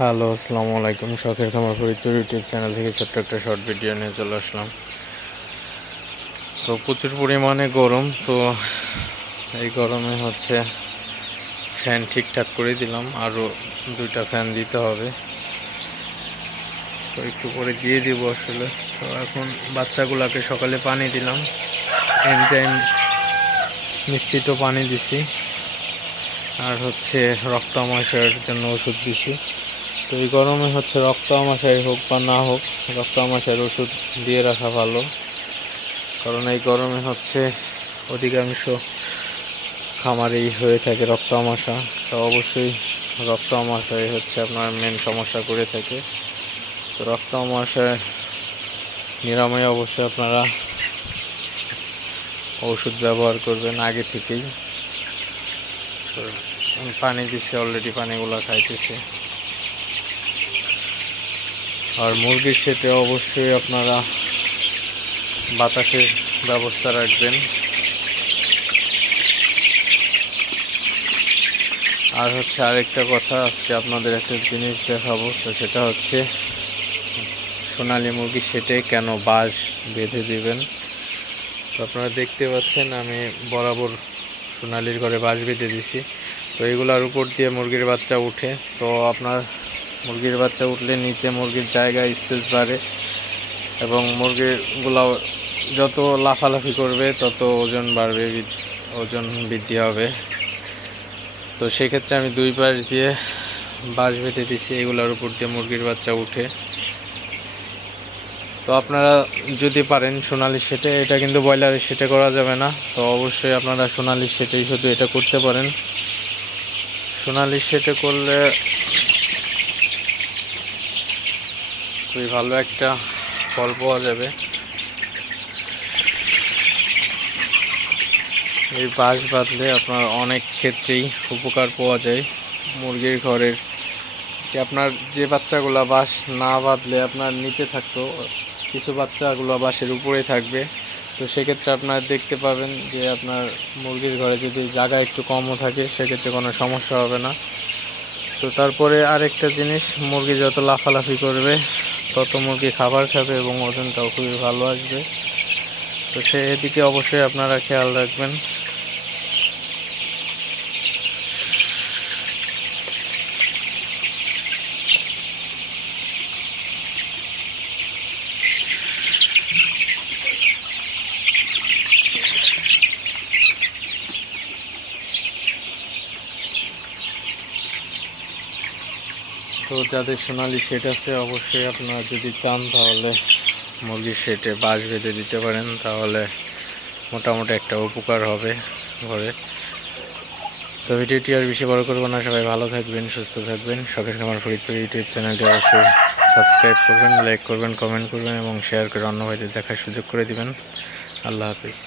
Hello, আসসালামু আলাইকুম। শখের খামার ফরিদপুর ইউটিউব চ্যানেল থেকে ছোট্ট একটা শর্ট ভিডিও নিয়ে চলে আসলাম। তো প্রচুর পরিমাণে গরম, তো এই গরমে ফ্যান ঠিকঠাক করে দিলাম, আরও 2টা ফ্যান দিতে হবে। তো একটু পরে দিয়ে দিব আসলে। তো এখন বাচ্চাগুলোকে সকালে পানি দিলাম, এনজাইম মিশ্রিত পানি দিছি, আর রক্ত আমাশয়ের জন্য ওষুধ দিছি। তো এই গরমে রক্ত আমাশয় হোক বা না হোক, রক্ত আমাশয়ের ওষুধ দিয়ে রাখা ভালো, কারণ এই গরমে অধিকাংশ খামারেই হয়ে থাকে রক্ত আমাশা। তো অবশ্যই রক্ত আমাশয় আপনার মেন সমস্যা করে থাকে। তো রক্ত আমাশয় নিরাময়ে অবশ্যই আপনারা ওষুধ ব্যবহার করবেন আগে থেকেই। তো পানি দিচ্ছে, অলরেডি পানিগুলো খাইতেছে। আর মুরগির সেটে অবশ্যই আপনারা বাতাসের ব্যবস্থা রাখবেন। আর আরেকটা কথা, আজকে আপনাদের একটা জিনিস দেখাবো। তো সেটা সোনালী মুরগির সেটে কেন বাঁশ বেঁধে দিবেন। তো আপনারা দেখতে পাচ্ছেন আমি বরাবর সোনালির ঘরে বাঁশ বেঁধে দিছি। তো এগুলার উপর দিয়ে মুরগির বাচ্চা উঠে। তো আপনার মুরগির বাচ্চা উঠলে নিচে মুরগির জায়গায় স্পেস বাড়ে, এবং মুরগিগুলো যত লাফালাফি করবে তত ওজন বাড়বে, ওজন বৃদ্ধি হবে। তো সেক্ষেত্রে আমি 2 পাশ দিয়ে বাঁশ বেঁধে দিছি, এগুলোর উপর দিয়ে মুরগির বাচ্চা উঠে। তো আপনারা যদি পারেন সোনালি সেটে, এটা কিন্তু ব্রয়লারের সেটে করা যাবে না। তো অবশ্যই আপনারা সোনালি সেটেই শুধু এটা করতে পারেন। সোনালি সেটে করলে খুবই ভালো একটা ফল পাওয়া যাবে। এই বাঁশ বাঁধলে আপনার অনেক ক্ষেত্রেই উপকার পাওয়া যায় মুরগির ঘরের। আপনার যে বাচ্চাগুলো বাঁশ না বাঁধলে আপনার নিচে থাকতো, কিছু বাচ্চাগুলো বাঁশের উপরে থাকবে। তো সেক্ষেত্রে আপনারা দেখতে পাবেন যে আপনার মুরগির ঘরে যদি জায়গা একটু কমও থাকে, সেক্ষেত্রে কোনো সমস্যা হবে না। তো তারপরে আরেকটা জিনিস, মুরগি যত লাফালাফি করবে তত মুরগি খাবার খাবে এবং ওজনটাও খুবই ভালো আসবে। তো সেদিকে অবশ্যই আপনারা খেয়াল রাখবেন। তো যাদের সোনালি সেট আছে, অবশ্যই আপনারা যদি চান তাহলে মুরগির সেটে বাঁশ বেঁধে দিতে পারেন, তাহলে মোটামুটি একটা উপকার হবে ঘরে। তো ভিডিওটি আর বেশি বড় করবো না, সবাই ভালো থাকবেন, সুস্থ থাকবেন। শখের খামার ফরিদপুর ইউটিউব চ্যানেলটি অবশ্যই সাবস্ক্রাইব করবেন, লাইক করবেন, কমেন্ট করবেন এবং শেয়ার করে অন্য ভাইদের দেখার সুযোগ করে দিবেন। আল্লাহ হাফিজ।